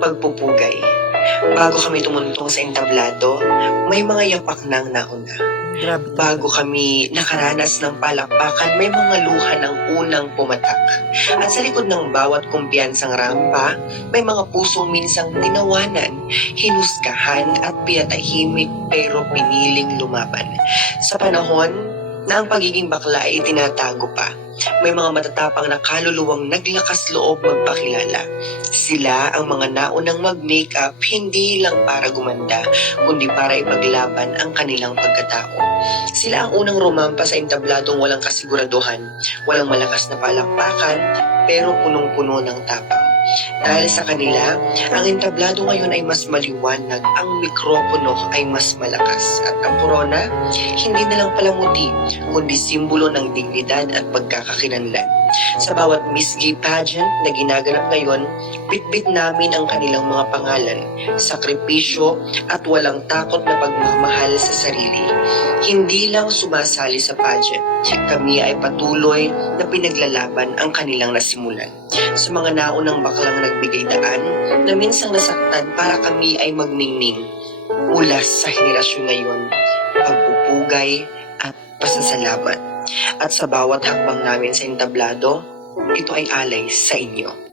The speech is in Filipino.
Pagpupugay. Bago kami tumuntong sa entablado, may mga yapak nang nauna. Grabe Bago kami nakaranas ng palakpakan, may mga luha ng unang pumatak. At sa likod ng bawat kumpiyansang rampa, may mga pusong minsang tinawanan, hinusgahan at pinatahimik pero piniling lumaban. Sa panahon na ang pagiging bakla ay tinatago pa, may mga matatapang na kaluluwang naglakas loob magpakilala. Sila ang mga naunang mag-makeup hindi lang para gumanda, kundi para ipaglaban ang kanilang pagkatao. Sila ang unang rumampa sa entabladong walang kasiguraduhan, walang malakas na palakpakan, pero punong-puno ng tapang. Dahil sa kanila, ang entablado ngayon ay mas maliwanag, ang mikropono ay mas malakas, at ang korona, hindi na lang palamuti, kundi simbolo ng dignidad at pagkakakinanlan. Sa bawat Miss Gay pageant na ginaganap ngayon, bitbit namin ang kanilang mga pangalan, sakripisyo at walang takot na pagmamahal sa sarili. Hindi lang sumasali sa pageant, kami ay patuloy na pinaglalaban ang kanilang nasimulan. Sa mga naunang baklang nagbigay daan, na minsang nasaktan para kami ay magningning. Mula sa henerasyon ngayon, pagpupugay at pasasalamat. At sa bawat hakbang namin sa entablado, ito ay alay sa inyo.